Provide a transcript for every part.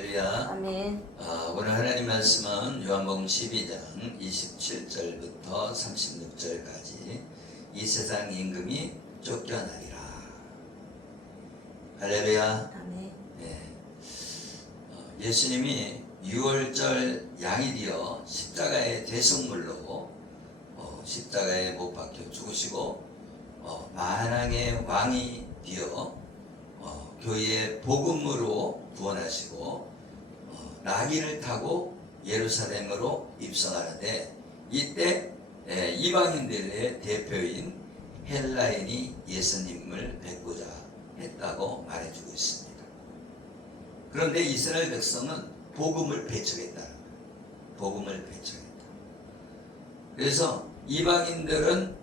할렐루야. 아멘. 오늘 하나님 말씀은 요한복음 12장 27절부터 36절까지 이 세상 임금이 쫓겨나리라. 할렐루야. 아멘. 예수님이 6월절 양이 되어 십자가의 대속물로 십자가에 못 박혀 죽으시고 만왕의 왕이 되어 교회의 복음으로 구원하시고 나귀를 타고 예루살렘으로 입성하는데 이때 이방인들의 대표인 헬라인이 예수님을 뵙고자 했다고 말해주고 있습니다. 그런데 이스라엘 백성은 복음을 배척했다는 거예요. 복음을 배척했다. 그래서 이방인들은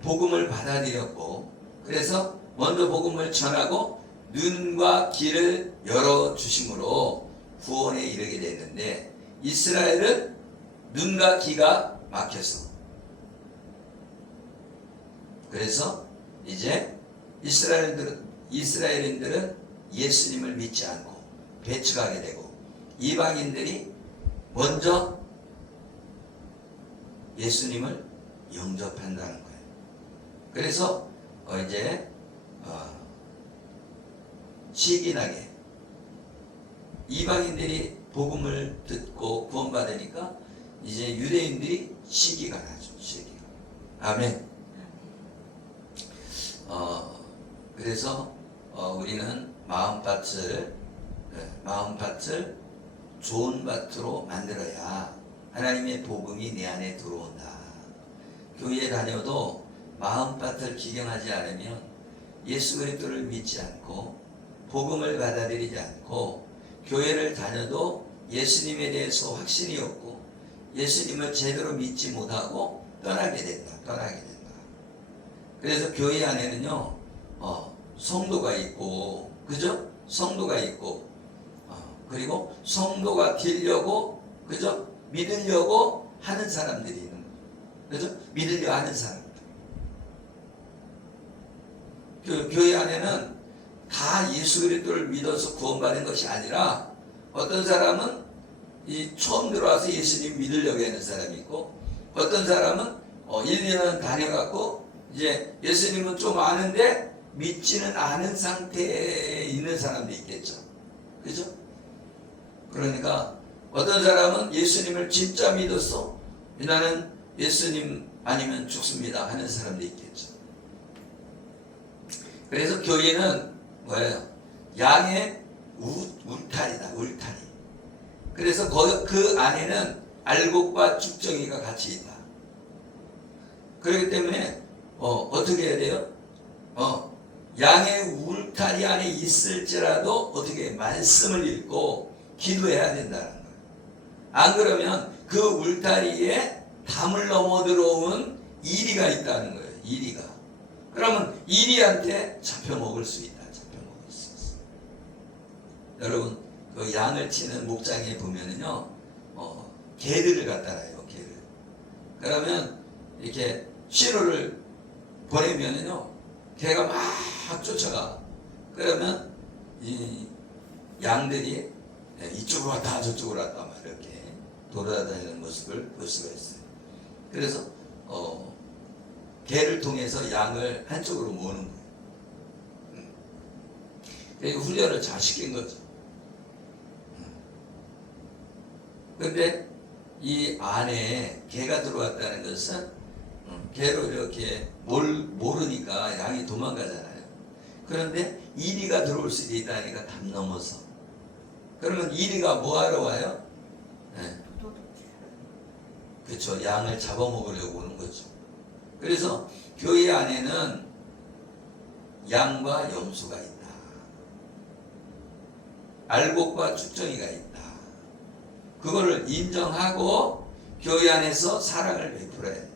복음을 받아들였고, 그래서 먼저 복음을 전하고 눈과 귀를 열어주심으로 구원에 이르게 됐는데, 이스라엘은 눈과 귀가 막혀서, 그래서 이제 이스라엘인들은 예수님을 믿지 않고 배척하게 되고, 이방인들이 먼저 예수님을 영접한다는 거예요. 그래서 이제 시기나게 이방인들이 복음을 듣고 구원받으니까 이제 유대인들이 시기가 나죠. 시기가. 아멘. 그래서 우리는 마음밭을 좋은 밭으로 만들어야 하나님의 복음이 내 안에 들어온다. 교회에 다녀도 마음밭을 기경하지 않으면 예수 그리스도를 믿지 않고 복음을 받아들이지 않고 교회를 다녀도 예수님에 대해서 확신이 없고 예수님을 제대로 믿지 못하고 떠나게 된다. 그래서 교회 안에는요 성도가 있고, 그죠? 성도가 있고, 그리고 성도가 되려고, 그죠? 믿으려고 하는 사람들이 있는 거죠. 그죠? 믿으려 하는 사람들. 교회 안에는 다 예수 그리스도를 믿어서 구원받은 것이 아니라, 어떤 사람은 처음 들어와서 예수님 믿으려고 하는 사람이 있고, 어떤 사람은 1, 2년 다녀갖고 이제 예수님은 좀 아는데 믿지는 않은 상태에 있는 사람도 있겠죠. 그죠? 그러니까 어떤 사람은 예수님을 진짜 믿었어, 나는 예수님 아니면 죽습니다 하는 사람도 있겠죠. 그래서 교회는 뭐예요? 양의 울타리다. 울타리. 그래서 그 안에는 알곡과 죽정이가 같이 있다. 그렇기 때문에 어떻게 해야 돼요? 양의 울타리 안에 있을지라도 어떻게 말씀을 읽고 기도해야 된다는 거예요. 안 그러면 그 울타리에 담을 넘어 들어온 이리가 있다는 거예요. 이리가. 그러면 이리한테 잡혀먹을 수 있다. 잡혀먹을 수 있어. 여러분, 그 양을 치는 목장에 보면은요, 개들을 갖다 놔요. 개를. 그러면 이렇게 신호를 보내면은요, 개가 막 쫓아가. 그러면 이 양들이 이쪽으로 왔다 저쪽으로 왔다 막 이렇게 돌아다니는 모습을 볼 수가 있어요. 그래서 개를 통해서 양을 한쪽으로 모으는 거예요. 그리고 훈련을 잘 시킨 거죠. 그런데 이 안에 개가 들어왔다는 것은 개로 이렇게 모르니까 양이 도망가잖아요. 그런데 이리가 들어올 수도 있다니까 담 넘어서. 그러면 이리가 뭐하러 와요? 그렇죠. 양을 잡아먹으려고 오는 거죠. 그래서 교회 안에는 양과 염소가 있다. 알곡과 죽정이가 있다. 그거를 인정하고 교회 안에서 사랑을 베풀어야 된다.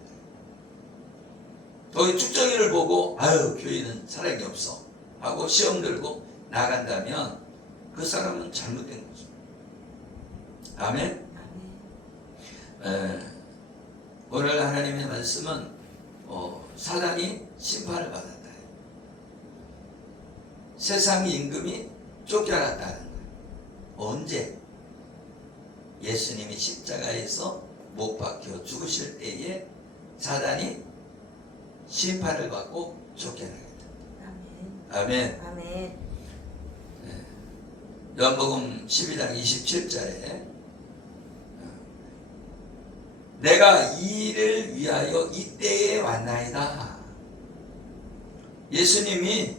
거기 죽정이를 보고 아유 교회는 사랑이 없어 하고 시험 들고 나간다면 그 사람은 잘못된 거죠. 아멘. 오늘 하나님의 말씀은 사단이 심판을 받았다. 세상 임금이 쫓겨났다는 거예요. 언제? 예수님이 십자가에서 못 박혀 죽으실 때에 사단이 심판을 받고 쫓겨나겠다. 아멘. 아멘. 요한복음 12장 27절에 내가 이 일을 위하여 이때에 왔나이다. 예수님이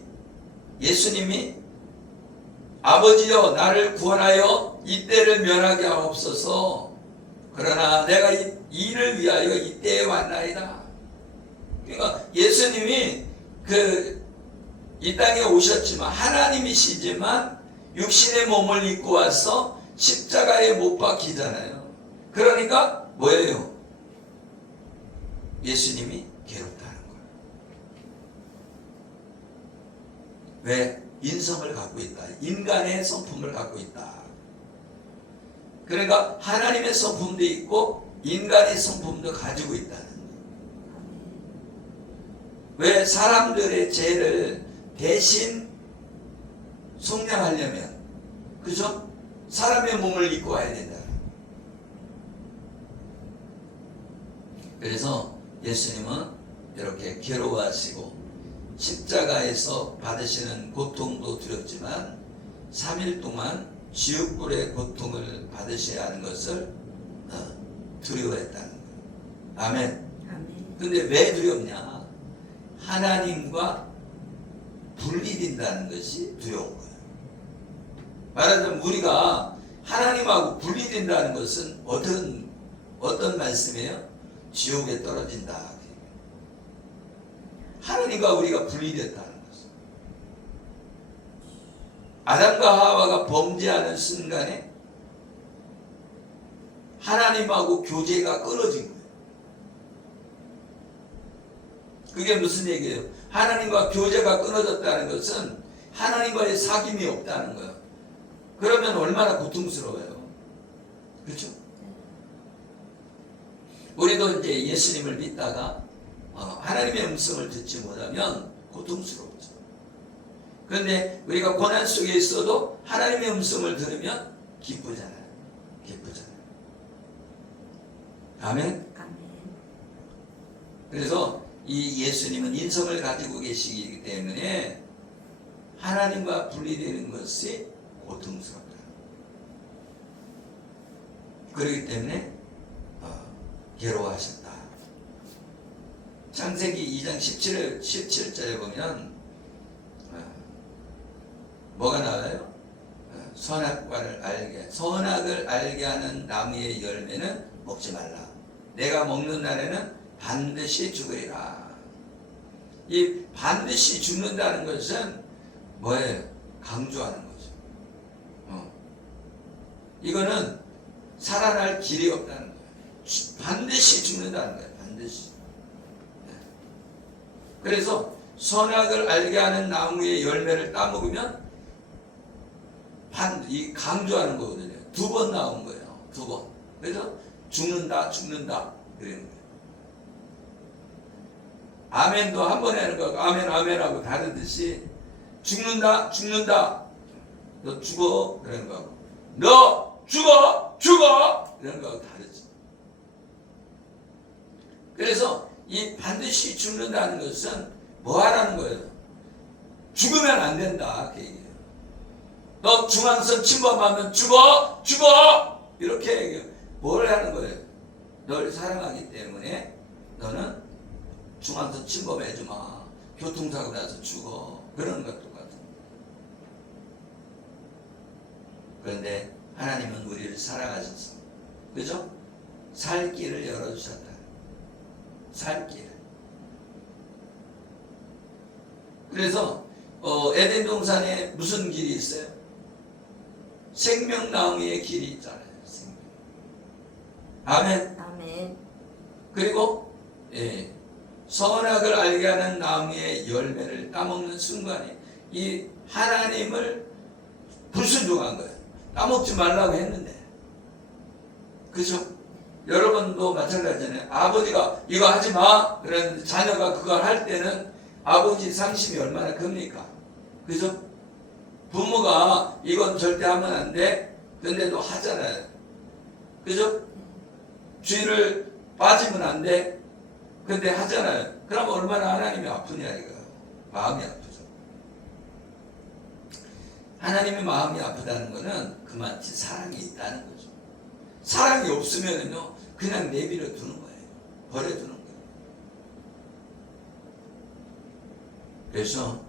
아버지여 나를 구원하여 이때를 면하게 하옵소서. 그러나 내가 이 일을 위하여 이때에 왔나이다. 그러니까 예수님이 이 땅에 오셨지만 하나님이시지만 육신의 몸을 입고 와서 십자가에 못 박히잖아요. 그러니까 뭐예요? 예수님이 괴롭다는 거예요. 왜? 인성을 갖고 있다. 인간의 성품을 갖고 있다. 그러니까 하나님의 성품도 있고 인간의 성품도 가지고 있다는 거예요. 왜? 사람들의 죄를 대신 속량하려면, 그죠? 사람의 몸을 입고 와야 된다. 그래서 예수님은 이렇게 괴로워하시고 십자가에서 받으시는 고통도 두렵지만 3일 동안 지옥불의 고통을 받으셔야 하는 것을 두려워했다는 거예요. 아멘. 근데 왜 두렵냐? 하나님과 분리된다는 것이 두려운 거예요. 말하자면 우리가 하나님하고 분리된다는 것은 어떤 말씀이에요? 지옥에 떨어진다. 하나님과 우리가 분리됐다는 것은 아담과 하와가 범죄하는 순간에 하나님하고 교제가 끊어진 거예요. 그게 무슨 얘기예요? 하나님과 교제가 끊어졌다는 것은 하나님과의 사귐이 없다는 거예요. 그러면 얼마나 고통스러워요. 그렇죠? 우리도 이제 예수님을 믿다가 하나님의 음성을 듣지 못하면 고통스럽죠. 그런데 우리가 고난 속에 있어도 하나님의 음성을 들으면 기쁘잖아요. 아멘. 그래서 이 예수님은 인성을 가지고 계시기 때문에 하나님과 분리되는 것이 고통스럽다. 그렇기 때문에 괴로워하셨다. 창세기 2장 17절에 보면 뭐가 나와요? 선악을 알게 하는 나무의 열매는 먹지 말라. 내가 먹는 날에는 반드시 죽으리라. 이 반드시 죽는다는 것은 뭐예요? 강조하는 거죠. 이거는 살아날 길이 없다는 거예요. 반드시 죽는다는 거예요. 반드시. 그래서 선악을 알게 하는 나무의 열매를 따먹으면 이 강조하는 거거든요. 2번 나온 거예요. 2번. 그래서 죽는다 그러는 거예요. 아멘도 한 번에 하는 거고 아멘하고 다르듯이 죽는다 너 죽어 그러는 거고 너 죽어 이런 거하고 다르지. 그래서 이 반드시 죽는다는 것은 뭐 하라는 거예요? 죽으면 안 된다 그 얘기예요. 너 중앙선 침범하면 죽어 이렇게 얘기해요. 뭘 하는 거예요? 널 사랑하기 때문에 너는 중앙선 침범하지 마. 교통사고 나서 죽어. 그러는 것 똑같아요. 그런데 하나님은 우리를 사랑하셔서, 그죠? 살 길을 열어주셨다. 살 길. 그래서 에덴 동산에 무슨 길이 있어요? 생명나무의 길이 있잖아요. 생명. 아멘. 그리고 선악을 알게 하는 나무의 열매를 따먹는 순간에 이 하나님을 불순종한 거예요. 따먹지 말라고 했는데. 그죠? 여러분도 마찬가지잖아요. 아버지가 이거 하지 마. 그랬는데 자녀가 그걸 할 때는 아버지 상심이 얼마나 큽니까? 그죠? 부모가 이건 절대 하면 안 돼. 근데도 하잖아요. 그죠? 죄를 빠지면 안 돼. 근데 하잖아요. 그럼 얼마나 하나님이 아프냐 이거예요. 마음이 아프죠. 하나님의 마음이 아프다는 것은 그만치 사랑이 있다는 거죠. 사랑이 없으면요 그냥 내버려 두는 거예요. 버려두는 거예요. 그래서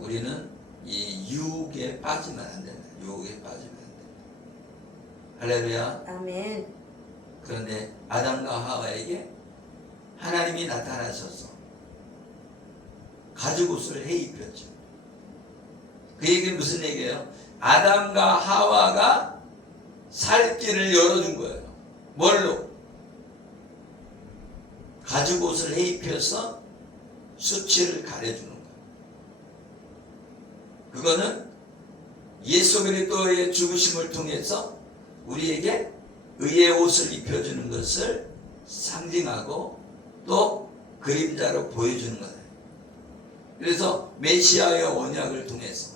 우리는 이 유혹에 빠지면 안 된다. 유혹에 빠지면 안 된다. 할렐루야. 아멘. 그런데 아담과 하와에게 하나님이 나타나셔서 가죽옷을 해입혔죠. 그 얘기는 무슨 얘기예요? 아담과 하와가 살 길을 열어준 거예요. 뭘로? 가죽옷을 해입혀서 수치를 가려주는 거예요. 그거는 예수 그리스도의 죽으심을 통해서 우리에게 의의 옷을 입혀주는 것을 상징하고 또 그림자로 보여주는 거예요. 그래서 메시아의 언약을 통해서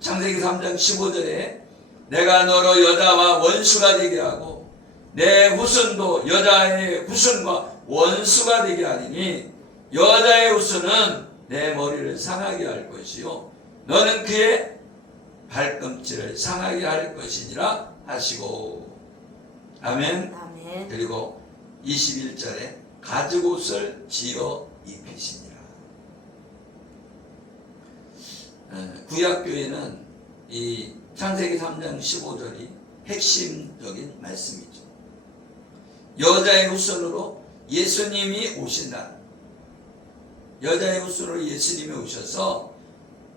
창세기 3장 15절에 내가 너로 여자와 원수가 되게 하고 내 후손도 여자의 후손과 원수가 되게 하리니 여자의 후손은 내 머리를 상하게 할 것이요 너는 그의 발꿈치를 상하게 할 것이니라 하시고 아멘. 아멘. 그리고 21절에 가죽옷을 지어 입히시니라. 구약교회는 이 창세기 3장 15절이 핵심적인 말씀이죠. 여자의 후손으로 예수님이 오신다. 여자의 후손으로 예수님이 오셔서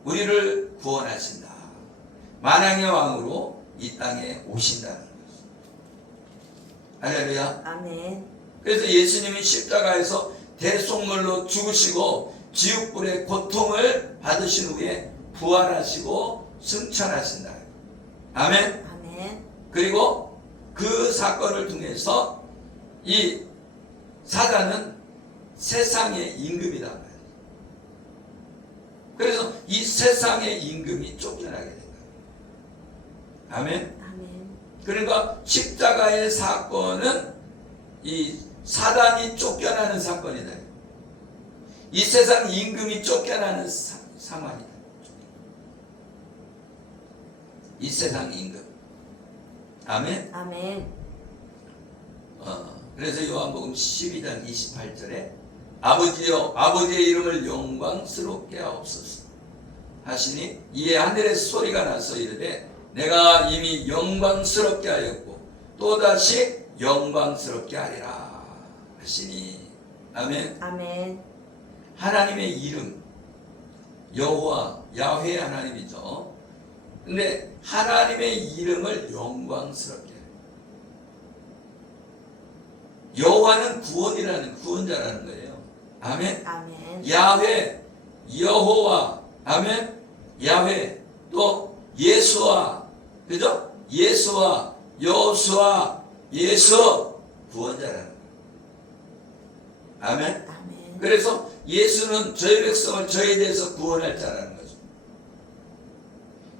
우리를 구원하신다. 만왕의 왕으로 이 땅에 오신다는 거죠. 할렐루야. 아멘. 그래서 예수님이 십자가에서 대속물로 죽으시고 지옥불의 고통을 받으신 후에 부활하시고 승천하신다. 아멘. 아멘. 그리고 그 사건을 통해서 이 사단은 세상의 임금이다 말이에요. 그래서 이 세상의 임금이 쫓겨나게 된다. 아멘. 아멘. 그러니까 십자가의 사건은 이 사단이 쫓겨나는 사건이다. 이 세상 임금이 쫓겨나는 상황이다. 이 세상 임금. 아멘. 아멘. 그래서 요한복음 12장 28절에 아버지여 아버지의 이름을 영광스럽게 하옵소서 하시니 이에 하늘에서 소리가 나서 이르되 내가 이미 영광스럽게 하였고 또다시 영광스럽게 하리라 하시니 아멘. 아멘. 하나님의 이름 여호와 야훼 하나님이죠. 근데 하나님의 이름을 영광스럽게 해요. 여호와는 구원이라는 구원자라는 거예요. 아멘. 아멘. 야훼 여호와 아멘. 야훼 또 예수와 그죠? 예수와 여호수아 예수 구원자라는 거예요. 아멘. 아멘. 그래서 예수는 저희 백성을 저희에 대해서 구원할 자라는 거죠.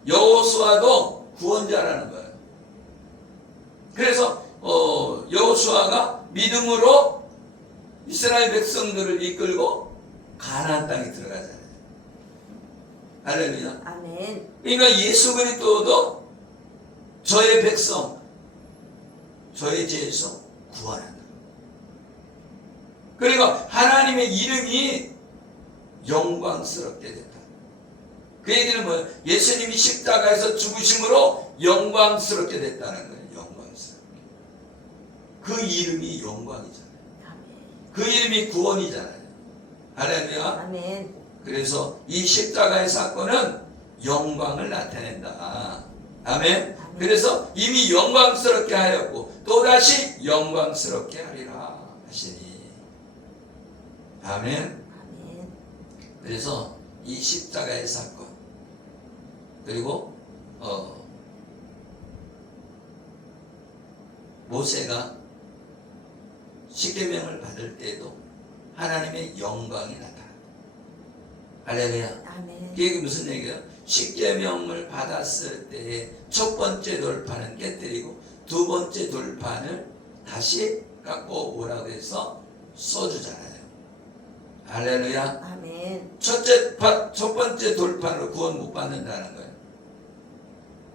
여호수아도 구원자라는 거예요. 그래서 여호수아가 믿음으로 이스라엘 백성들을 이끌고 가나안 땅에 들어가잖아요. 할렐루야. 아멘. 그러니까 예수 그리스도도 저의 백성, 저의 죄에서 구원한다. 그러니까 하나님의 이름이 영광스럽게 됐다. 그 얘기는 뭐예요? 예수님이 십자가에서 죽으심으로 영광스럽게 됐다는 거예요. 영광스럽게. 그 이름이 영광이잖아요. 그 이름이 구원이잖아요. 할렐루야. 아멘. 그래서 이 십자가의 사건은 영광을 나타낸다. 아멘. 그래서 이미 영광스럽게 하였고 또다시 영광스럽게 하리라 하시니. 아멘. 아멘. 그래서 이 십자가의 사건 그리고 모세가 십계명을 받을 때도 하나님의 영광이 나타납니다. 할렐루야. 아멘. 이게 무슨 얘기예요? 십계명을 받았을 때의 첫 번째 돌판은 깨뜨리고 두 번째 돌판을 다시 갖고 오라고 해서 써주잖아요. 할렐루야. 아멘. 첫 번째 돌판으로 구원 못 받는다는 거예요.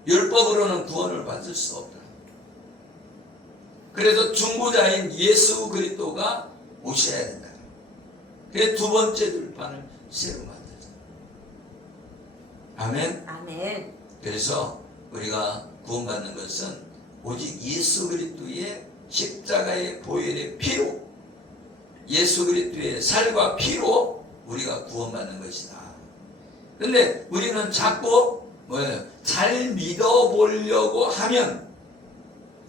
율법으로는 구원을 받을 수 없다. 그래서 중보자인 예수 그리스도가 오셔야 된다. 그래서 두 번째 돌판을 새로 만들자. 아멘. 아멘. 그래서 우리가 구원받는 것은 오직 예수 그리스도의 십자가의 보혈의 피로, 예수 그리스도의 살과 피로 우리가 구원받는 것이다. 근데 우리는 자꾸 뭐예요? 잘 믿어보려고 하면,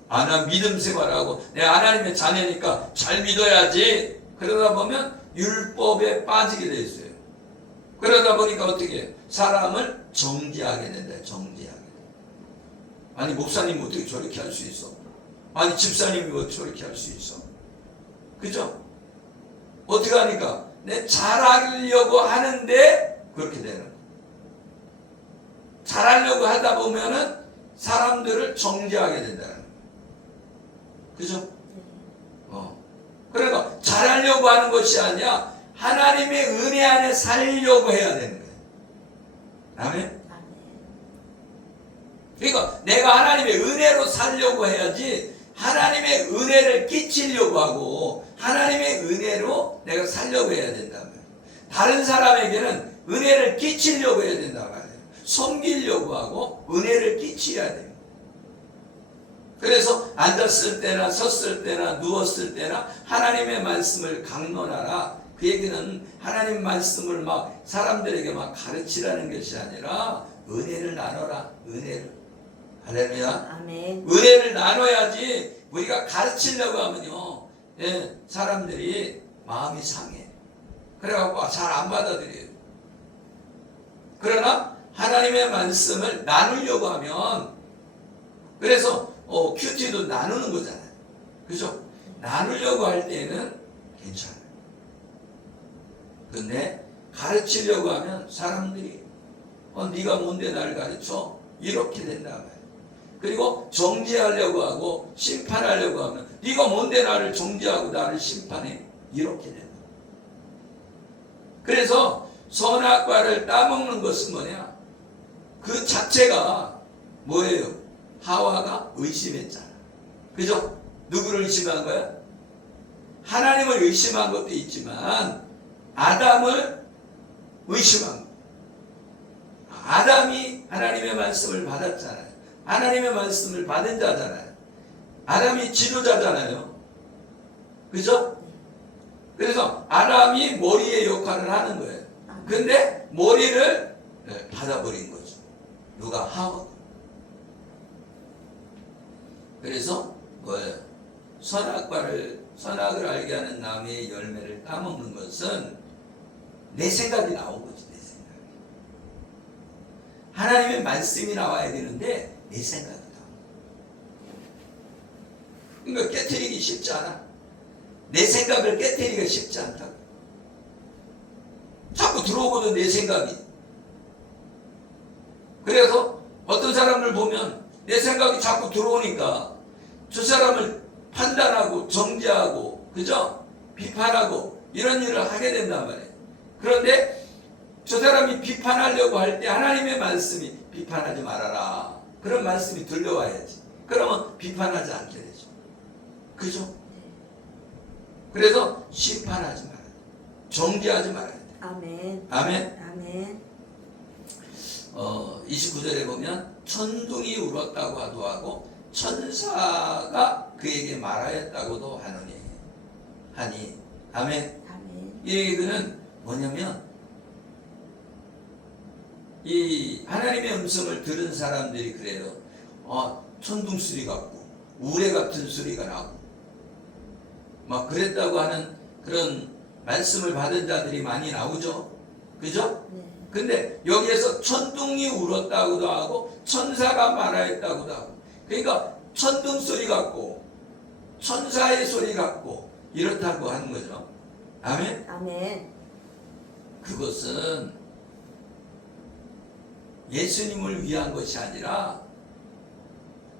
나 믿음 생활하고 내가 하나님의 자녀니까 잘 믿어야지. 그러다 보면 율법에 빠지게 돼 있어요. 그러다 보니까 어떻게 해요? 사람을 정죄하게 된다. 정죄하게. 아니 목사님 어떻게 저렇게 할 수 있어? 아니 집사님이 어떻게 저렇게 할 수 있어? 그죠? 어떻게 하니까? 내 잘하려고 하는데 그렇게 되는 거예요. 잘하려고 하다 보면은 사람들을 정죄하게 된다는 거예요. 그죠? 그러니까 잘하려고 하는 것이 아니라 하나님의 은혜 안에 살려고 해야 되는 거예요. 아멘? 그러니까 내가 하나님의 은혜로 살려고 해야지 하나님의 은혜를 끼치려고 하고 하나님의 은혜로 내가 살려고 해야 된다면, 다른 사람에게는 은혜를 끼치려고 해야 된단 말이에요. 섬기려고 하고 은혜를 끼쳐야 돼요. 그래서 앉았을 때나 섰을 때나 누웠을 때나 하나님의 말씀을 강론하라. 그 얘기는 하나님 말씀을 막 사람들에게 막 가르치라는 것이 아니라 은혜를 나눠라. 은혜를. 할렐루야. 아멘. 은혜를 나눠야지. 우리가 가르치려고 하면요, 사람들이 마음이 상해. 그래갖고 잘 안 받아들여요. 그러나 하나님의 말씀을 나누려고 하면, 그래서 큐티도 나누는 거잖아요. 그죠? 나누려고 할 때는 괜찮아요. 근데 가르치려고 하면 사람들이 네가 뭔데 나를 가르쳐? 이렇게 된단 말이에요. 그리고 정죄하려고 하고 심판하려고 하면 네가 뭔데 나를 정죄하고 나를 심판해? 이렇게 된다. 그래서 선악과를 따먹는 것은 뭐냐? 그 자체가 뭐예요? 하와가 의심했잖아. 그죠? 누구를 의심한 거야? 하나님을 의심한 것도 있지만 아담을 의심한 거야. 아담이 하나님의 말씀을 받았잖아요. 하나님의 말씀을 받은 자잖아요. 아담이 지도자잖아요. 그죠? 그래서 아담이 머리의 역할을 하는 거예요. 근데 머리를 받아버린 거죠. 누가? 하와. 그래서 뭐예요? 선악을 알게 하는 나무의 열매를 따먹는 것은 내 생각이 나온 거지. 내 생각이. 하나님의 말씀이 나와야 되는데 내 생각이 나온 거야. 그러니까 깨트리기 쉽지 않아. 내 생각을 깨트리기가 쉽지 않다. 자꾸 들어오거든, 내 생각이. 그래서 어떤 사람을 보면 내 생각이 자꾸 들어오니까 저 사람을 판단하고 정죄하고, 그죠? 비판하고 이런 일을 하게 된단 말이에요. 그런데 저 사람이 비판하려고 할 때 하나님의 말씀이 비판하지 말아라. 그런 말씀이 들려와야지. 그러면 비판하지 않게 되죠. 그죠? 그래서 심판하지 말아야 돼. 정죄하지 말아야 돼. 아멘. 아멘. 아멘. 29절에 보면 천둥이 울었다고 하고 천사가 그에게 말하였다고도 하니. 아멘. 아멘. 이 얘기는 뭐냐면, 이 하나님의 음성을 들은 사람들이 그래요. 천둥 소리 같고 우레 같은 소리가 나고 막 그랬다고 하는 그런 말씀을 받은 자들이 많이 나오죠. 그죠? 네. 근데 여기에서 천둥이 울었다고도 하고 천사가 말하였다고도 하고, 그러니까 천둥 소리 같고 천사의 소리 같고 이렇다고 하는 거죠. 아멘. 아멘. 그것은 예수님을 위한 것이 아니라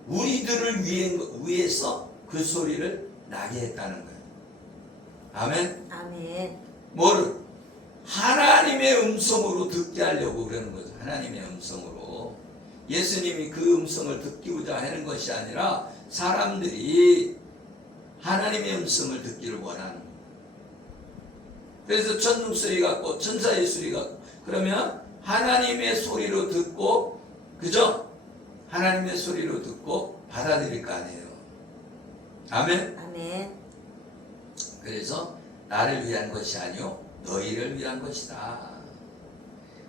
우리들을 위해서 그 소리를 나게 했다는 거예요. 아멘. 아멘. 뭐를? 하나님의 음성으로 듣게 하려고 그러는 거죠. 하나님의 음성으로. 예수님이 그 음성을 듣기고자 하는 것이 아니라 사람들이 하나님의 음성을 듣기를 원하는 거예요. 그래서 천둥 소리 같고 천사의 소리 같고 그러면 하나님의 소리로 듣고, 그죠? 하나님의 소리로 듣고 받아들일 거 아니에요. 아멘. 아멘. 그래서 나를 위한 것이 아니요 너희를 위한 것이다.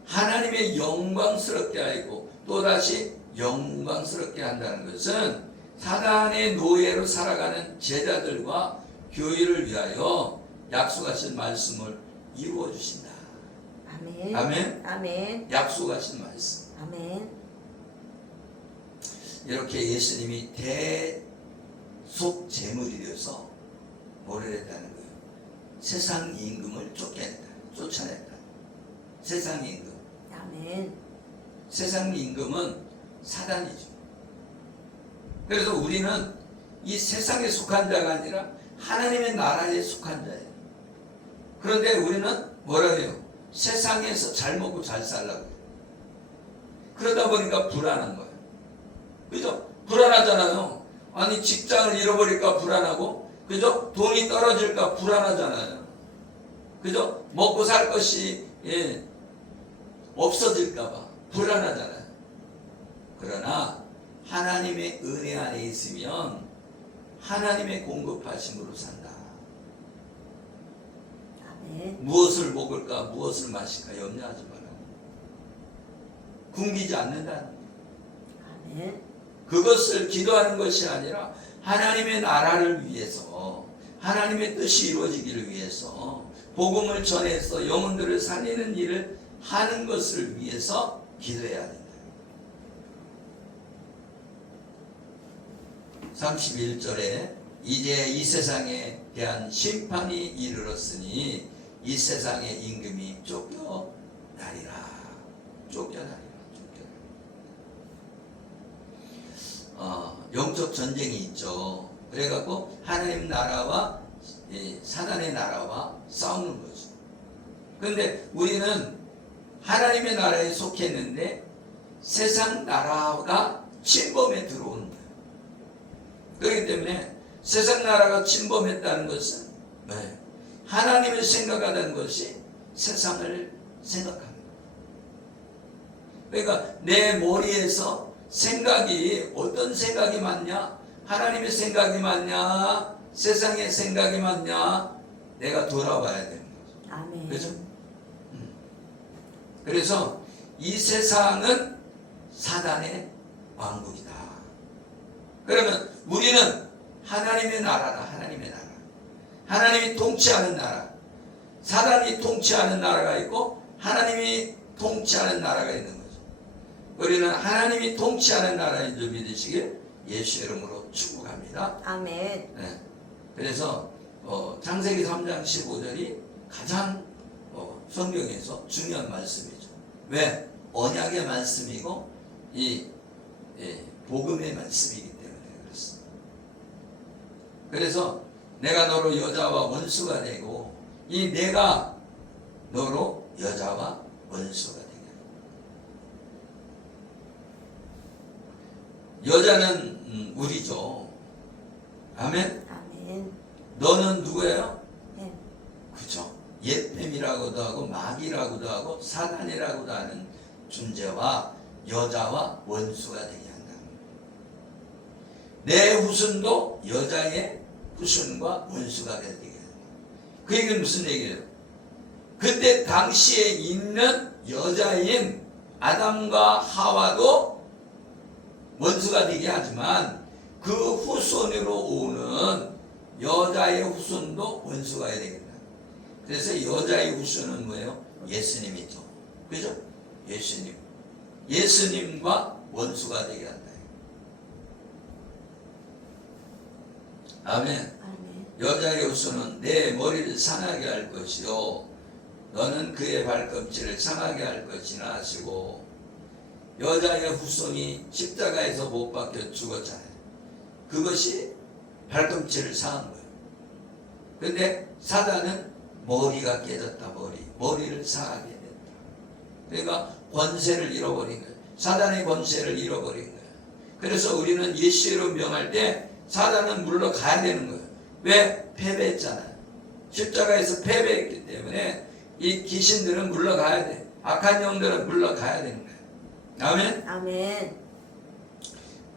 하나님의 영광스럽게 하고 또다시 영광스럽게 한다는 것은 사단의 노예로 살아가는 제자들과 교회를 위하여 약속하신 말씀을 이루어 주신다. 아멘. 아멘. 아멘. 약속하신 말씀. 아멘. 이렇게 예수님이 대속 제물이 되어서 뭐를 했다는 거예요? 세상 임금을 쫓아냈다. 세상 임금. 아멘. 세상 임금은 사단이죠. 그래서 우리는 이 세상에 속한 자가 아니라 하나님의 나라에 속한 자예요. 그런데 우리는 뭐라 해요? 세상에서 잘 먹고 잘 살라고 해요. 그러다 보니까 불안한 거예요. 그죠? 불안하잖아요. 아니 직장을 잃어버릴까 불안하고, 그죠? 돈이 떨어질까 불안하잖아요. 그죠? 먹고 살 것이 없어질까봐 불안하잖아요. 그러나 하나님의 은혜 안에 있으면 하나님의 공급하심으로 산다. 아멘. 무엇을 먹을까 무엇을 마실까 염려하지 말라고. 굶기지 않는다는 거예요. 아멘. 그것을 기도하는 것이 아니라 하나님의 나라를 위해서, 하나님의 뜻이 이루어지기를 위해서, 복음을 전해서 영혼들을 살리는 일을 하는 것을 위해서 기도해야 된다. 31절에 이제 이 세상에 대한 심판이 이르렀으니 이 세상의 임금이 쫓겨나리라. 영적 전쟁이 있죠. 그래갖고 하나님 나라와 사단의 나라와 싸우는 거죠. 그런데 우리는 하나님의 나라에 속했는데 세상 나라가 침범에 들어오는 거예요. 그렇기 때문에 세상 나라가 침범했다는 것은 하나님을 생각하는 것이 세상을 생각합니다. 그러니까 내 머리에서 생각이 어떤 생각이 많냐? 하나님의 생각이 많냐? 세상의 생각이 많냐? 내가 돌아봐야 되는 거죠. 아멘. 그렇죠? 그래서 이 세상은 사단의 왕국이다. 그러면 우리는 하나님의 나라다. 하나님의 나라. 하나님이 통치하는 나라. 사단이 통치하는 나라가 있고 하나님이 통치하는 나라가 있는 거죠. 우리는 하나님이 통치하는 나라인 줄 믿으시길 예수 이름으로 축복합니다. 아멘. 네. 그래서 창세기 3장 15절이 가장 성경에서 중요한 말씀이죠. 왜? 언약의 말씀이고 이 복음의 말씀이기 때문에 그렇습니다. 그래서 내가 너로 여자와 원수가 되고 이 내가 너로 여자와 원수가 되게. 여자는 우리죠. 아멘. 아멘. 너는 누구예요? 네. 그죠. 옛뱀이라고도 하고 마귀라고도 하고 사단이라고도 하는 존재와 여자와 원수가 되게 한다. 내 후손도 여자의 후손과 원수가 되게 한다. 그 얘기는 무슨 얘기예요? 그때 당시에 있는 여자인 아담과 하와도 원수가 되게 하지만 그 후손으로 오는 여자의 후손도 원수가 되겠다. 그래서 여자의 후손은 뭐예요? 예수님이죠. 그죠? 예수님. 예수님과 원수가 되게 한다. 아멘. 아멘. 여자의 후손은 내 머리를 상하게 할 것이요 너는 그의 발꿈치를 상하게 할 것이나 하시고 여자의 후손이 십자가에서 못 박혀 죽었잖아요. 그것이 발꿈치를 상한 거예요. 근데 사단은 머리가 깨졌다. 머리를 상하게 됐다. 그러니까 권세를 잃어버린 거예요. 사단의 권세를 잃어버린 거예요. 그래서 우리는 예수로 명할 때 사단은 물러가야 되는 거예요. 왜? 패배했잖아요. 십자가에서 패배했기 때문에 이 귀신들은 물러가야 돼. 악한 영들은 물러가야 되는 거예요. 아멘? 아멘.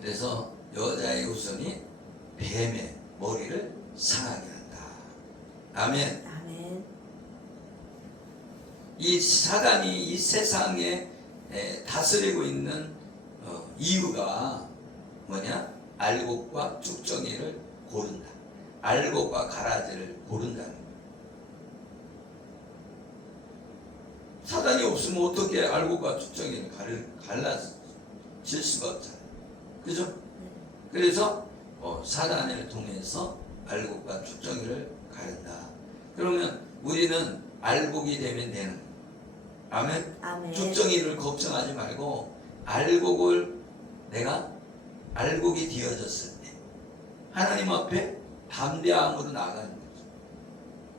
그래서 여자의 후손이 뱀의 머리를 상하게 한다. 아멘. 아멘. 이 사단이 이 세상에 다스리고 있는 이유가 뭐냐? 알곡과 쭉정이를 고른다. 알곡과 가라지를 고른다는 거예요. 사단이 없으면 어떻게 알곡과 쭉정이를 갈라질 수가 없잖아요. 그죠? 그래서 사단을 통해서 알곡과 쭉정이를 가른다. 그러면 우리는 알곡이 되면 되는 거예요. 아멘? 아멘. 쭉정이를 걱정하지 말고 알곡을 내가 알곡이 되어졌을 때 하나님 앞에 담대함으로 나가는 거죠.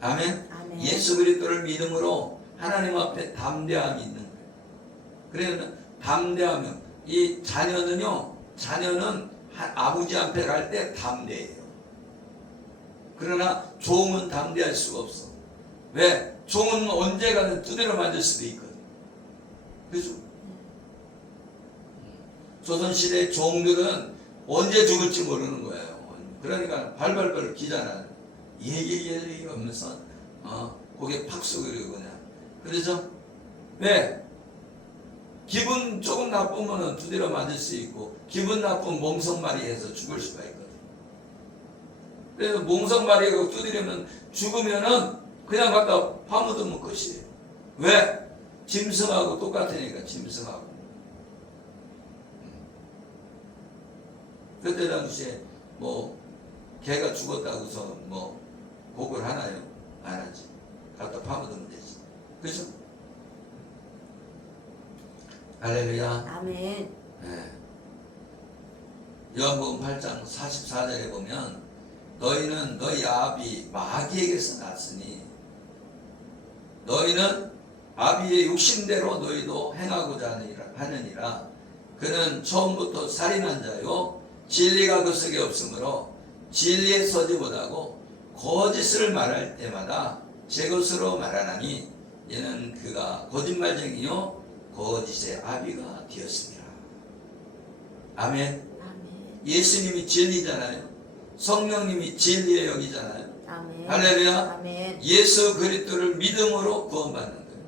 아멘? 아멘. 예수 그리스도를 믿음으로 하나님 앞에 담대함이 있는 거예요. 그러면 담대하면 이 자녀는 아버지 앞에 갈 때 담대해요. 그러나 종은 담대할 수가 없어. 왜? 종은 언제가는 두드려 맞을 수도 있거든. 그죠? 조선시대 종들은 언제 죽을지 모르는 거예요. 그러니까 발발발 기잖아. 얘기 하면서 고개 팍 숙이고 그냥. 그러죠? 왜? 기분 조금 나쁘면 두드려 맞을 수 있고 기분 나쁜 몽성마리해서 죽을 수가 있거든. 그래서 몽성마리하고 두드리면 죽으면은 그냥 갖다 파묻으면 끝이에요. 왜? 짐승하고 똑같으니까 짐승하고. 그때 당시에 개가 죽었다고서 곡을 하나요? 안 하지. 갖다 파묻으면 되지. 그죠? 할렐루야. 아멘. 네. 요한복음 8장 44절에 보면 너희는 너희 아비 마귀에게서 났으니 너희는 아비의 욕심대로 너희도 행하고자 하느니라. 그는 처음부터 살인한 자요 진리가 그 속에 없으므로 진리에 서지 못하고 거짓을 말할 때마다 제 것으로 말하나니 이는 그가 거짓말쟁이요 거짓의 아비가 되었습니다. 아멘. 아멘. 예수님이 진리잖아요. 성령님이 진리의 영이잖아요. 아멘. 할렐루야. 아멘. 예수 그리스도를 믿음으로 구원받는 거예요.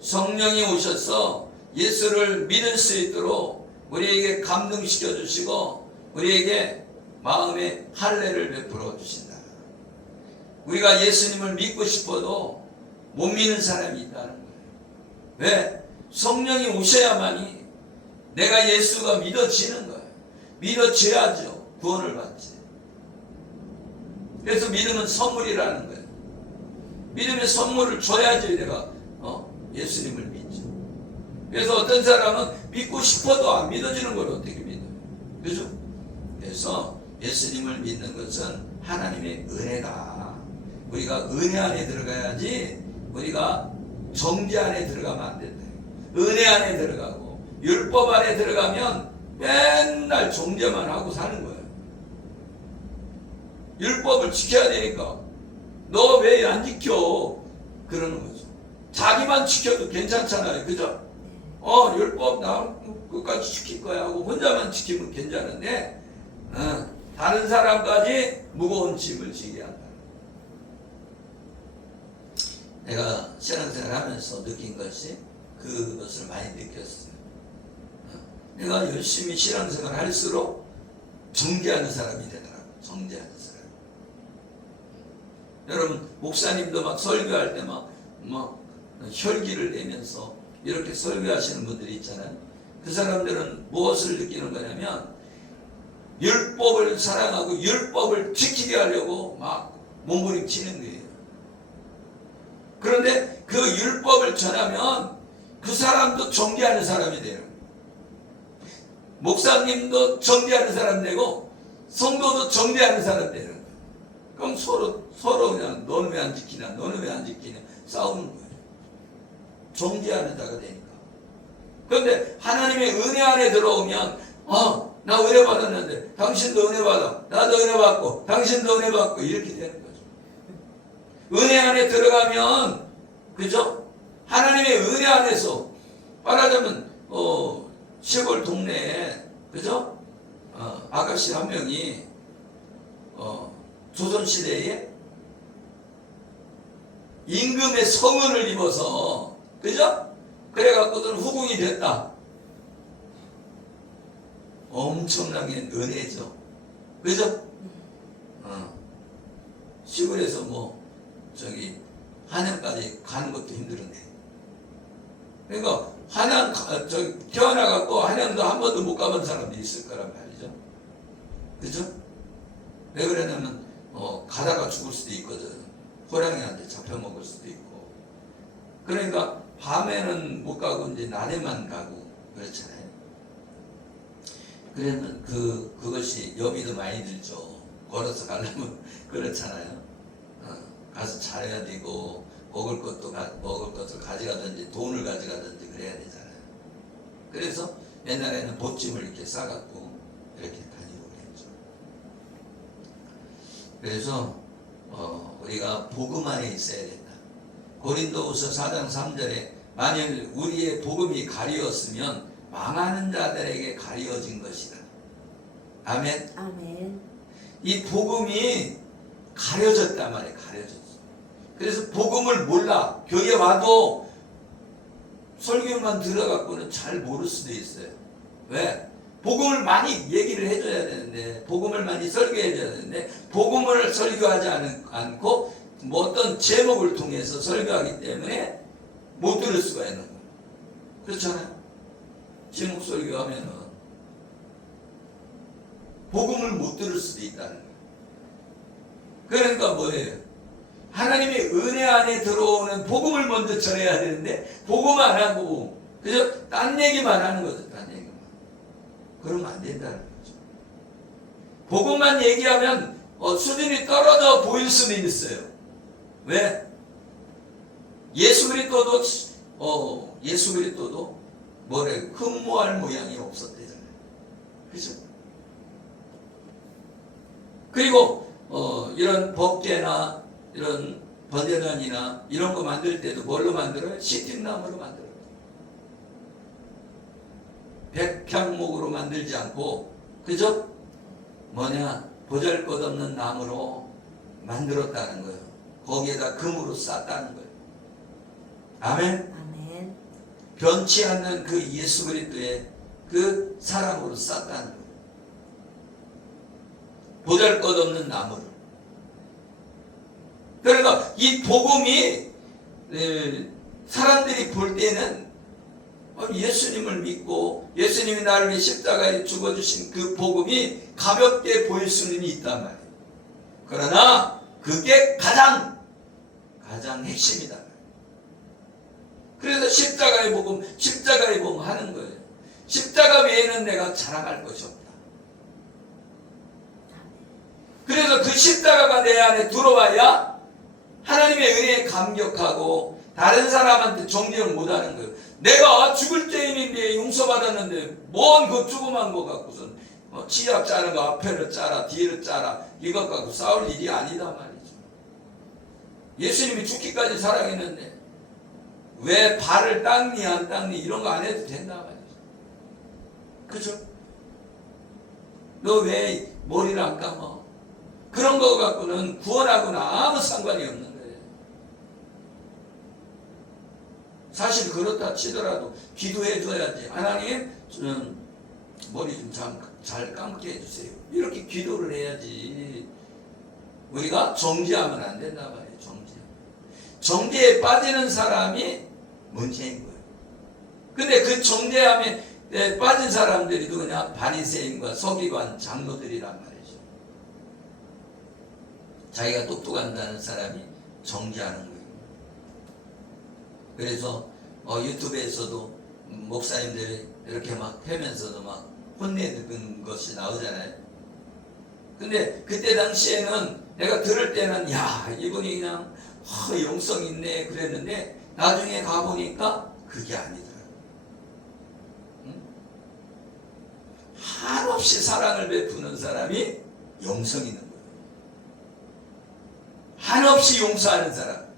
성령이 오셔서 예수를 믿을 수 있도록 우리에게 감동시켜 주시고 우리에게 마음의 할례를 베풀어 주신다. 우리가 예수님을 믿고 싶어도 못 믿는 사람이 있다는 거예요. 왜? 성령이 오셔야만이 내가 예수가 믿어지는 거예요. 믿어져야죠. 구원을 받지. 그래서 믿음은 선물이라는 거예요. 믿음의 선물을 줘야지 내가 예수님을 믿죠. 그래서 어떤 사람은 믿고 싶어도 안 믿어지는 걸 어떻게 믿어요? 그죠? 그래서 예수님을 믿는 것은 하나님의 은혜다. 우리가 은혜 안에 들어가야지 우리가 정죄 안에 들어가면 안 된다. 은혜 안에 들어가고 율법 안에 들어가면 맨날 정죄만 하고 사는 거예요. 율법을 지켜야 되니까 너 왜 안 지켜? 그러는 거죠. 자기만 지켜도 괜찮잖아요. 그죠? 율법 나 끝까지 지킬 거야 하고 혼자만 지키면 괜찮은데 다른 사람까지 무거운 짐을 지게 한다. 내가 신앙생활 하면서 느낀 것이 그것을 많이 느꼈어요. 내가 열심히 신앙생활 할수록 정죄하는 사람이 되더라고요. 정죄하는 사람. 여러분 목사님도 막 설교할 때 막 혈기를 내면서 이렇게 설교하시는 분들이 있잖아요. 그 사람들은 무엇을 느끼는 거냐면 율법을 사랑하고 율법을 지키게 하려고 막 몸부림치는 거예요. 그런데 그 율법을 전하면 그 사람도 정죄하는 사람이 되는 거예요. 목사님도 정죄하는 사람 되고 성도도 정죄하는 사람 되는 거예요. 그럼 서로 그냥 너는 왜 안 지키냐, 너는 왜 안 지키냐 싸우는 거예요. 정죄하는 자가 되니까. 그런데 하나님의 은혜 안에 들어오면 나 은혜 받았는데 당신도 은혜 받아, 나도 은혜 받고 당신도 은혜 받고 이렇게 되는 거죠. 은혜 안에 들어가면 그죠? 하나님의 은혜 안에서 말하자면 시골 동네에 그죠? 아가씨 한 명이 조선시대에 임금의 성은을 입어서 그죠? 그래갖고는 후궁이 됐다. 엄청나게 은혜죠. 그죠? 시골에서 한양까지 가는 것도 힘들었네. 그러니까 한양 태어나갖고 한양도 한 번도 못 가본 사람도 있을 거란 말이죠. 그죠? 왜 그러냐면 가다가 죽을 수도 있거든. 호랑이한테 잡혀먹을 수도 있고. 그러니까 밤에는 못 가고 이제 낮에만 가고 그렇잖아요. 그러면 그것이 여비도 많이 들죠. 걸어서 가려면 그렇잖아요. 가서 잘해야 되고 먹을 것을 가져가든지 돈을 가져가든지 그래야 되잖아요. 그래서 옛날에는 보찜을 이렇게 싸갖고 이렇게 다니고 그랬죠. 그래서 우리가 복음 안에 있어야 된다. 고린도후서 4장 3절에 만일 우리의 복음이 가리웠으면 망하는 자들에게 가리워진 것이다. 아멘. 아멘. 이 복음이 가려졌단 말이에요. 가려졌어. 그래서 복음을 몰라. 교회 와도 설교만 들어갖고는 잘 모를 수도 있어요. 왜? 복음을 많이 얘기를 해줘야 되는데, 복음을 많이 설교해줘야 되는데, 복음을 설교하지 않고 어떤 제목을 통해서 설교하기 때문에 못 들을 수가 있는 거예요. 그렇잖아요. 제목 설교하면은 복음을 못 들을 수도 있다는 거예요. 그러니까 뭐예요? 하나님의 은혜 안에 들어오는 복음을 먼저 전해야 되는데 복음 안 하고 그죠? 딴 얘기만 하는 거죠. 딴 얘기만. 그러면 안 된다는 거죠. 복음만 얘기하면 수준이 떨어져 보일 수는 있어요. 왜? 예수 그리스도도 뭐래? 흠모할 모양이 없었대잖아요. 그죠? 그리고 이런 법궤나 이런 번제단이나 이런 거 만들 때도 뭘로 만들어요? 시팀나무로 만들어요. 백향목으로 만들지 않고 그죠? 보잘것없는 나무로 만들었다는 거예요. 거기에다 금으로 쌌다는 거예요. 아멘. 아멘. 변치 않는 그 예수 그리스도의 그 사랑으로 쌌다는 거예요. 보잘것없는 나무를. 그러니까 이 복음이 사람들이 볼 때는 예수님을 믿고 예수님이 나를 위해 십자가에 죽어주신 그 복음이 가볍게 보일 수는 있단 말이에요. 그러나 그게 가장 핵심이다. 그래서 십자가의 복음 하는 거예요. 십자가 외에는 내가 자랑할 것이 없다. 그래서 그 십자가가 내 안에 들어와야 하나님의 은혜에 감격하고 다른 사람한테 정죄를 못하는 거예요. 내가 죽을 죄인인데 용서받았는데 뭔 그 조그만 거 갖고선 치약 짜는 거 앞에를 짜라 뒤를 짜라 이것 갖고 싸울 일이 아니다 말이죠. 예수님이 죽기까지 사랑했는데 왜 발을 닦니 안 닦니 이런 거 안 해도 된다 말이죠. 그죠? 너 왜 머리를 안 감아? 그런 거 갖고는 구원하고나 아무 상관이 없는 거예요. 사실 그렇다 치더라도 기도해 줘야지. 하나님 저는 머리 좀 잘 감게 해주세요. 이렇게 기도를 해야지. 우리가 정죄하면 안 된다 말이에요. 정죄에 빠지는 사람이 문제인 거예요. 근데 그 정죄함에 빠진 사람들이 누구냐? 바리새인과 서기관 장로들이란 말이죠. 자기가 똑똑한다는 사람이 정죄하는 거예요. 그래서 유튜브에서도 목사님들이 이렇게 막 패면서도 막 혼내는 것이 나오잖아요. 근데 그때 당시에는 내가 들을 때는 야 이분이 그냥 용성 있네 그랬는데 나중에 가보니까 그게 아니더라고요. 응? 한없이 사랑을 베푸는 사람이 용성 있는 거예요. 한없이 용서하는 사람.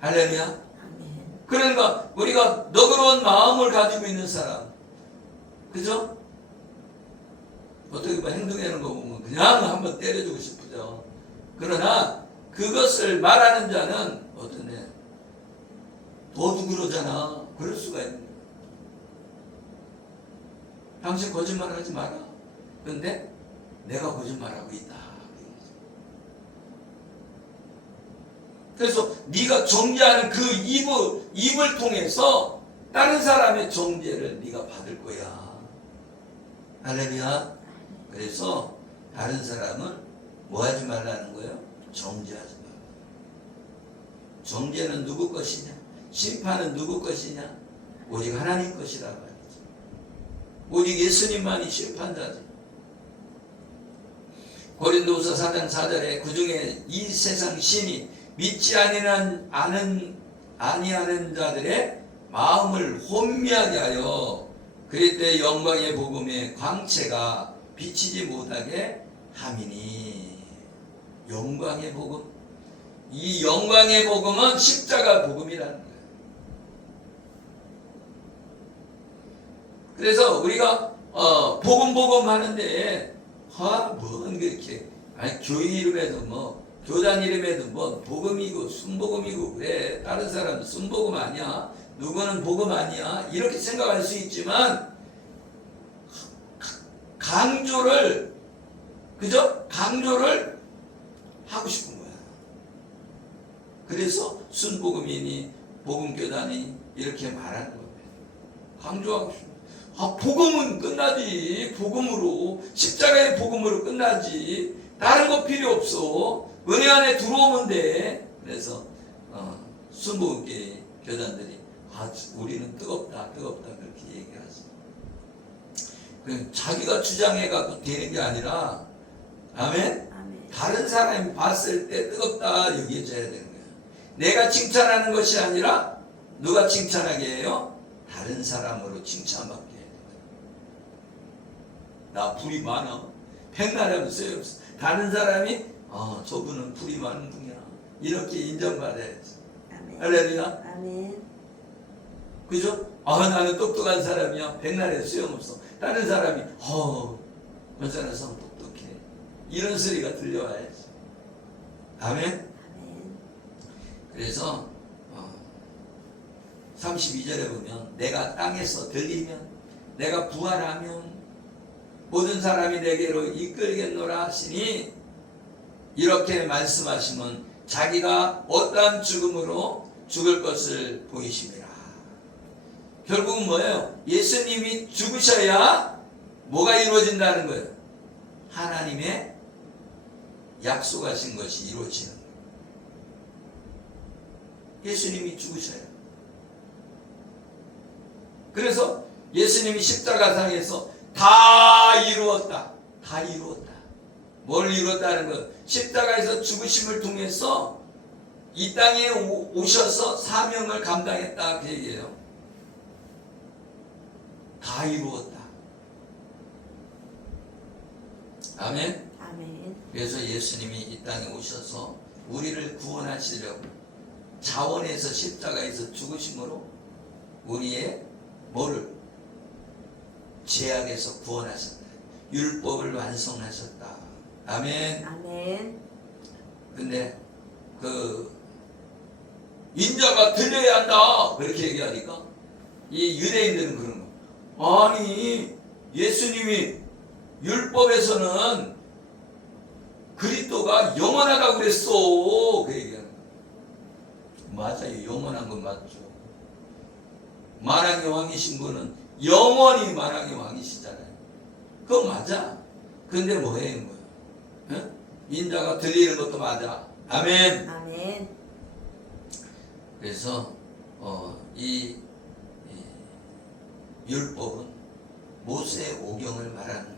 할렐루야. 아멘. 그러니까 우리가 너그러운 마음을 가지고 있는 사람, 그죠? 어떻게 봐 행동하는 거 보면 그냥 한번 때려주고 싶으죠. 그러나 그것을 말하는 자는 어떠네? 도둑으로잖아. 그럴 수가 있는 거야. 당신 거짓말하지 마라. 그런데 내가 거짓말하고 있다. 그래서 네가 정죄하는 그 입을 통해서 다른 사람의 정죄를 네가 받을 거야. 할렐루야. 그래서 다른 사람을 뭐 하지 말라는 거예요? 정죄하지 말라. 정죄는 누구 것이냐? 심판은 누구 것이냐? 오직 하나님 것이라 말이죠. 오직 예수님만이 심판자지. 고린도후서 4장 4절에 그중에 이 세상 신이 믿지 아니하는 자들의 마음을 혼미하게 하여 그리스도의 영광의 복음의 광채가 비치지 못하게 함이니. 영광의 복음, 이 영광의 복음은 십자가 복음이라는 거예요. 그래서 우리가 복음 하는데 뭔 그렇게 교회 이름에도 뭐 교단 이름에도 뭐 복음이고 순복음이고 그래. 다른 사람은 순복음 아니야, 누구는 복음 아니야, 이렇게 생각할 수 있지만 강조를, 그죠? 강조를 하고 싶은 거야. 그래서 순복음이니 복음교단이 이렇게 말하는 거예요. 강조하고 싶은 거야. 복음은 끝나지. 복음으로, 십자가의 복음으로 끝나지. 다른 거 필요 없어. 은혜 안에 들어오면 돼. 그래서 순복음교회 교단들이 우리는 뜨겁다 그렇게 얘기하지. 자기가 주장해갖고 되는 게 아니라, 아멘? 아멘. 다른 사람이 봤을 때 뜨겁다 여겨져야 되는 거야. 내가 칭찬하는 것이 아니라 누가 칭찬하게 해요? 다른 사람으로 칭찬받게 해야 돼. 나 불이 많아. 백날하면 소용없어. 다른 사람이 저분은 불이 많은 분이야, 이렇게 인정받아야지. 아멘. 할렐루야. 아멘. 그죠? 나는 똑똑한 사람이야. 백날에도 소용없어. 다른 사람이 어쩌나 성 똑똑해, 이런 소리가 들려와야지. 아멘. 아멘. 그래서 32절에 보면 내가 땅에서 들리면 내가 부활하면 모든 사람이 내게로 이끌겠노라 하시니, 이렇게 말씀하시면 자기가 어떠한 죽음으로 죽을 것을 보이심이라. 결국은 뭐예요? 예수님이 죽으셔야 뭐가 이루어진다는 거예요? 하나님의 약속하신 것이 이루어지는 거예요. 예수님이 죽으셔야. 그래서 예수님이 십자가상에서 다 이루었다. 다 이루었다. 뭘 이루었다는 것? 십자가에서 죽으심을 통해서 이 땅에 오셔서 사명을 감당했다 그 얘기예요. 다 이루었다. 아멘. 아멘. 그래서 예수님이 이 땅에 오셔서 우리를 구원하시려고 자원에서 십자가에서 죽으심으로 우리의 뭐를? 죄악에서 구원하셨다. 율법을 완성하셨다. 아멘. 아멘. 근데 인자가 들려야 한다 그렇게 얘기하니까 이 유대인들은 그런 거. 아니 예수님이 율법에서는 그리스도가 영원하다고 그랬어 그 얘기하는 거. 맞아요. 영원한 건 맞죠. 만왕의 왕이신 분은 영원히 만왕의 왕이시잖아요. 그거 맞아. 근데 뭐해 거야? 응? 인자가 들리는 것도 맞아. 아멘. 아멘. 그래서 이 율법은 모세의 오경을 말하는 거예요.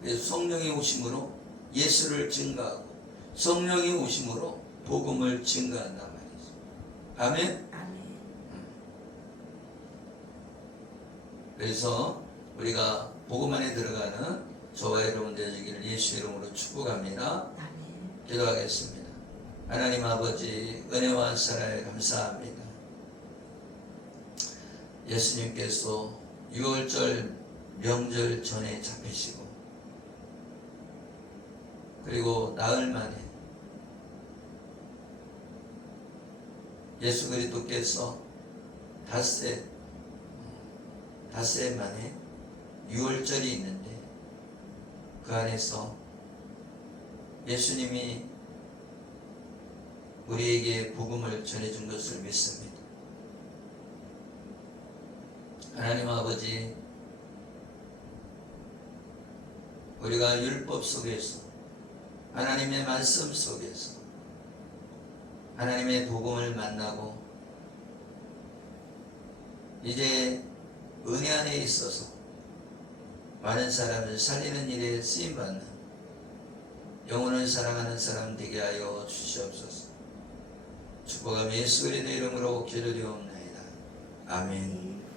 그래서 성령이 오심으로 예수를 증거하고 성령이 오심으로 복음을 증거한단 말이죠. 아멘. 아멘. 그래서 우리가 복음 안에 들어가는 저와 여러분 되시기를 예수 이름으로 축복합니다. 아멘. 기도하겠습니다. 하나님 아버지 은혜와 사랑에 감사합니다. 예수님께서 6월절 명절 전에 잡히시고 그리고 나흘 만에 예수 그리스도께서 닷새 만에 6월절이 있는데 그 안에서 예수님이 우리에게 복음을 전해준 것을 믿습니다. 하나님 아버지, 우리가 율법 속에서 하나님의 말씀 속에서 하나님의 복음을 만나고 이제 은혜 안에 있어서 많은 사람을 살리는 일에 쓰임받는 영혼을 사랑하는 사람 되게 하여 주시옵소서. 축복하며 예수 그리스도의 이름으로 기도드리옵나이다. 아멘.